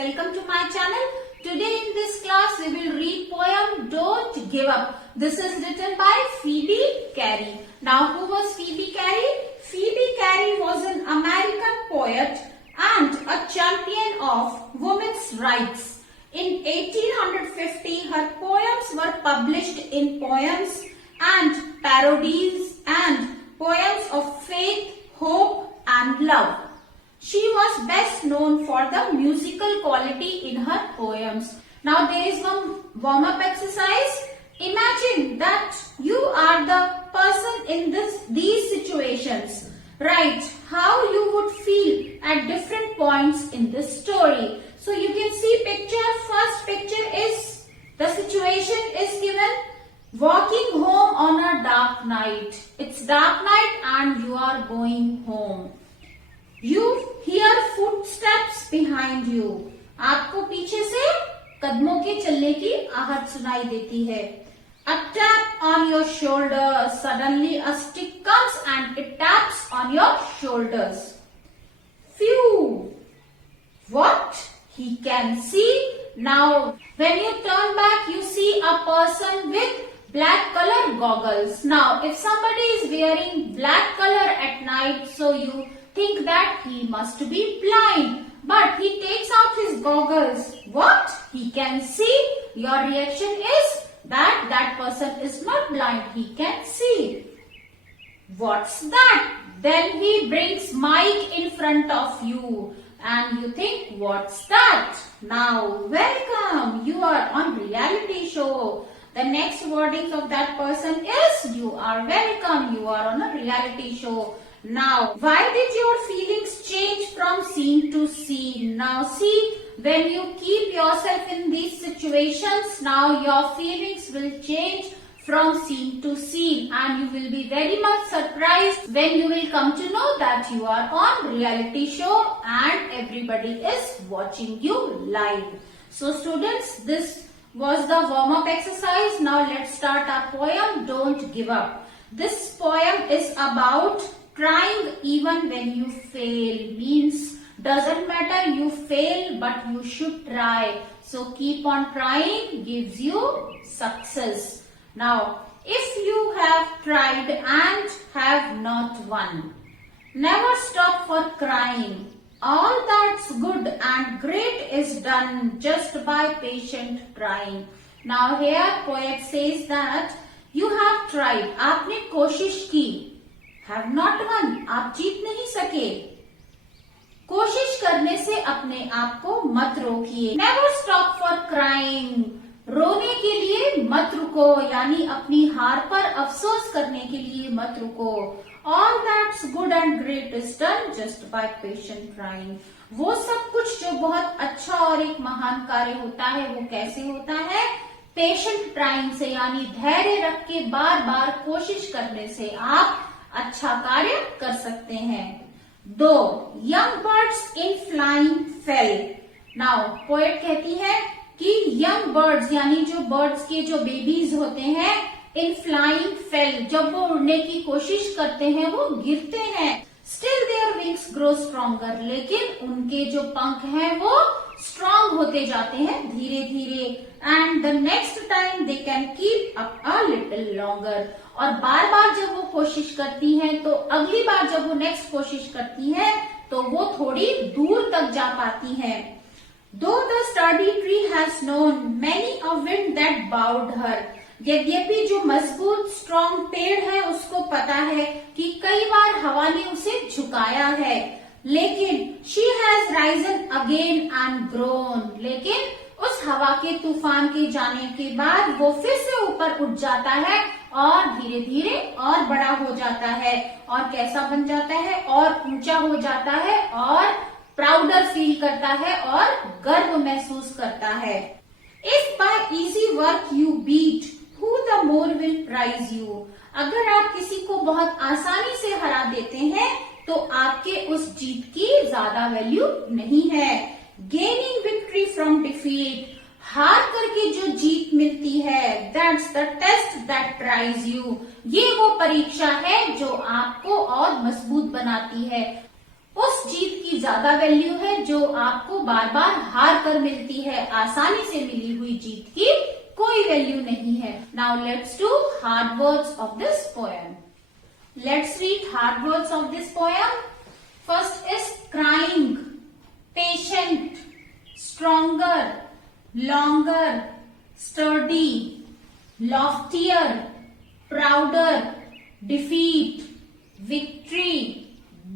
welcome to my channel. Today in this class we will read poem Don't Give Up. This is written by Phoebe Cary. Now who was Phoebe Cary? Phoebe Cary was an American poet and a champion of women's rights. In 1850 her poems were published in Poems and Parodies and Poems of Faith, Hope and Love. She was best known for the musical quality in her poems. Now there is one warm-up exercise. Imagine that you are the person in these situations. Write how you would feel at different points in this story. So you can see picture. First picture is the situation is given. Walking home on a dark night. It's dark night and you are going home. You hear footsteps behind you. आपको पीछे से कदमों के चलने की आहट सुनाई देती है. A tap on your shoulder. Suddenly a stick comes and it taps on your shoulders. Phew! What? He can see. Now when you turn back you see a person with black color goggles. Now if somebody is wearing black color at night, so you think that he must be blind, but he takes out his goggles. What? He can see. Your reaction is that that person is not blind, he can see. What's that? Then he brings mic in front of you and you think, what's that? Now welcome, you are on reality show. The next wording of that person is you are welcome, you are on a reality show. Now, why did your feelings change from scene to scene? Now see, when you keep yourself in these situations, now your feelings will change from scene to scene and you will be very much surprised when you will come to know that you are on reality show and everybody is watching you live. So students, this was the warm-up exercise. Now let's start our poem, Don't Give Up. This poem is about trying even when you fail. Means doesn't matter you fail but you should try. So keep on trying gives you success. Now if you have tried and have not won, never stop for crying. All that's good and great is done just by patient trying. Now here poet says that you have tried. आपने कोशिश की. Have not won. आप जीत नहीं सके. कोशिश करने से अपने आप को मत रोकिए. Never stop for crying. रोने के लिए मत रुको, यानी अपनी हार पर अफसोस करने के लिए मत रुको. All that's good and great is done just by patient trying. वो सब कुछ जो बहुत अच्छा और एक महान कार्य होता है वो कैसे होता है? पेशेंट ट्राइंग से, यानी धैर्य रख के बार बार कोशिश करने से आप अच्छा कार्य कर सकते हैं. दो young birds in flying fail. Now poet कहती है कि यंग बर्ड्स यानी जो बर्ड्स के जो बेबीज होते हैं, इन फ्लाइंग फेल, जब वो उड़ने की कोशिश करते हैं वो गिरते हैं. Still their wings grow stronger, लेकिन उनके जो पंख हैं वो स्ट्रॉन्ग होते जाते हैं धीरे धीरे. And the next time they can keep up a little longer. और बार बार जब वो कोशिश करती हैं तो अगली बार जब वो नेक्स्ट कोशिश करती हैं तो वो थोड़ी दूर तक जा पाती हैं. Though the sturdy tree has known many a wind that bowed her. यद्यपि जो मजबूत स्ट्रॉन्ग पेड़ है उसको पता है कि कई बार हवा ने उसे झुकाया है, लेकिन she has risen again and grown. लेकिन उस हवा के तूफान के जाने के बाद वो फिर से ऊपर उठ जाता है और धीरे धीरे और बड़ा हो जाता है. और कैसा बन जाता है? और ऊंचा हो जाता है और प्राउडर फील करता है और गर्व महसूस करता है. If by easy work you beat who the more will prize you. अगर आप किसी को बहुत आसानी से हरा देते हैं तो आपके उस जीत की ज्यादा वैल्यू नहीं है. Gaining victory from defeat. हार करके जो जीत मिलती है, that's the test that tries you. ये वो परीक्षा है जो आपको और मजबूत बनाती है. उस जीत की ज्यादा वैल्यू है जो आपको बार बार हार कर मिलती है। आसानी से मिली हुई जीत की कोई वैल्यू नहीं है। Now let's do hard words of this poem. Let's read hard words of this poem. First is crying, patient, stronger, longer, sturdy, loftier, prouder, defeat, victory,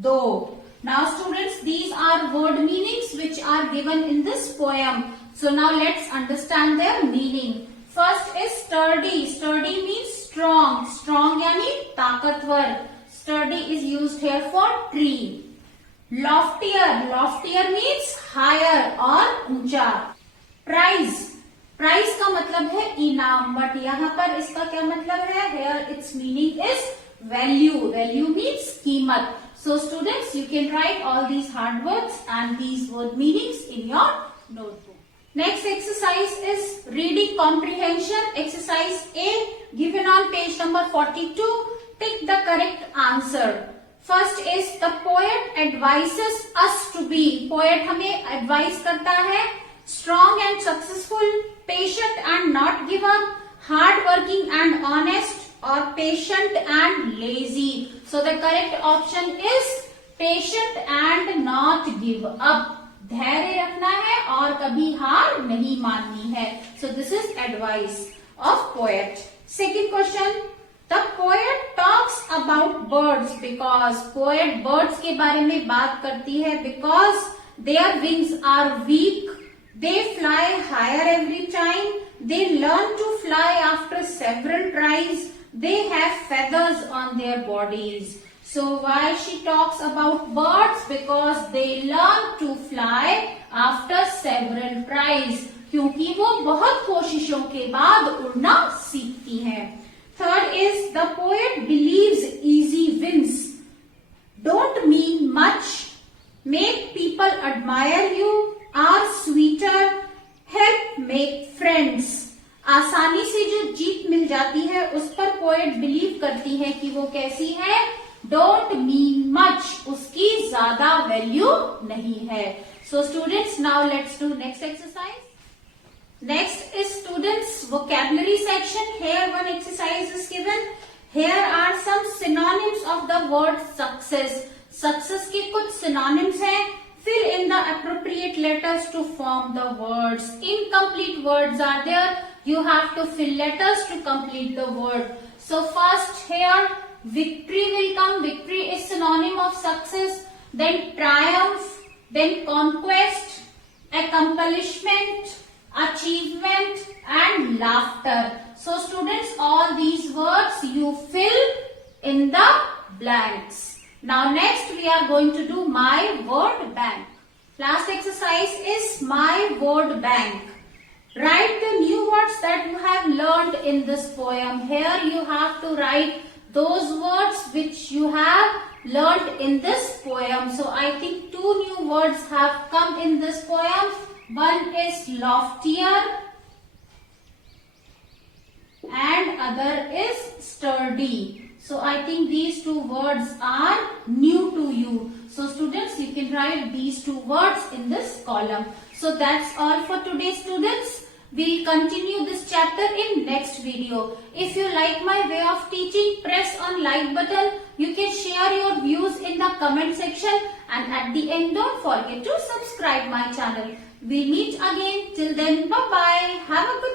though. Now students, these are word meanings which are given in this poem. So now let's understand their meaning. First is sturdy. Sturdy means strong. Strong यानी ताकतवर. Sturdy is used here for tree. Loftier. Loftier means higher और ऊंचा. Prize. Prize का मतलब है इनाम, but यहाँ पर इसका क्या मतलब है? Here its meaning is value. Value means कीमत. So students, you can write all these hard words and these word meanings in your notebook. Next exercise is reading comprehension. Exercise A given on page number 42. Tick the correct answer. First is the poet advises us to be. Poet हमें advise करता है strong and successful, patient and not give up, hard working and honest, or patient and lazy. So the correct option is patient and not give up. धैर्य रखना है और कभी हार नहीं माननी है. So this is advice of poet. Second question. The poet talks about birds because poet birds के बारे में बात करती है because their wings are weak, they fly higher every time, they learn to fly after several tries, they have feathers on their bodies. So why she talks about birds? Because they learn to fly after several tries. क्योंकि वो बहुत कोशिशों के बाद उड़ना सीखती हैं. Third is the poet believes easy wins. Don't mean much. Make people admire you. Are sweeter. Help make friends. आसानी से जो जीत मिल जाती है उस पर पोएट बिलीव करती है कि वो कैसी है? Don't mean much. उसकी ज्यादा वैल्यू नहीं है. So students, now let's do next exercise. Next is students vocabulary section. Here one exercise is given. Here are some synonyms of the word success. Success के कुछ synonyms हैं. Fill in the appropriate letters to form the words. Incomplete words are there. You have to fill letters to complete the word. So first here victory will come. Victory is synonym of success. Then triumph. Then conquest. Accomplishment. Achievement and laughter. So students, all these words you fill in the blanks. Now next we are going to do my word bank. Last exercise is my word bank. Write the new words that you have learned in this poem. Here you have to write those words which you have learned in this poem. So I think two new words have come in this poem. One is loftier and other is sturdy. So I think these two words are new to you. So students, you can write these two words in this column. So that's all for today students. We'll continue this chapter in next video. If you like my way of teaching, press on like button. You can share your views in the comment section. And at the end, don't forget to subscribe my channel. We'll meet again. Till then, bye-bye. Have a good